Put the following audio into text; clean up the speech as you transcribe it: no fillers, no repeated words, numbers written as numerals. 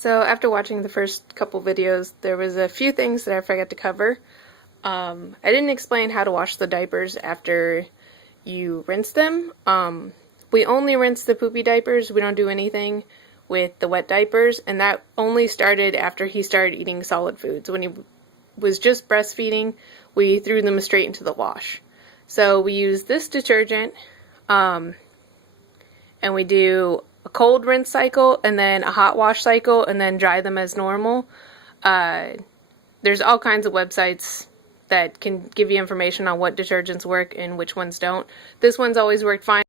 So after watching the first couple videos, there was a few things that I forgot to cover. I didn't explain how to wash the diapers after you rinse them. We only rinse the poopy diapers. We don't do anything with the wet diapers, and that only started after he started eating solid foods. When he was just breastfeeding, we threw them straight into the wash. So we use this detergent, and we do a cold rinse cycle and then a hot wash cycle and then dry them as normal. There's all kinds of websites that can give you information on what detergents work and which ones don't. This one's always worked fine.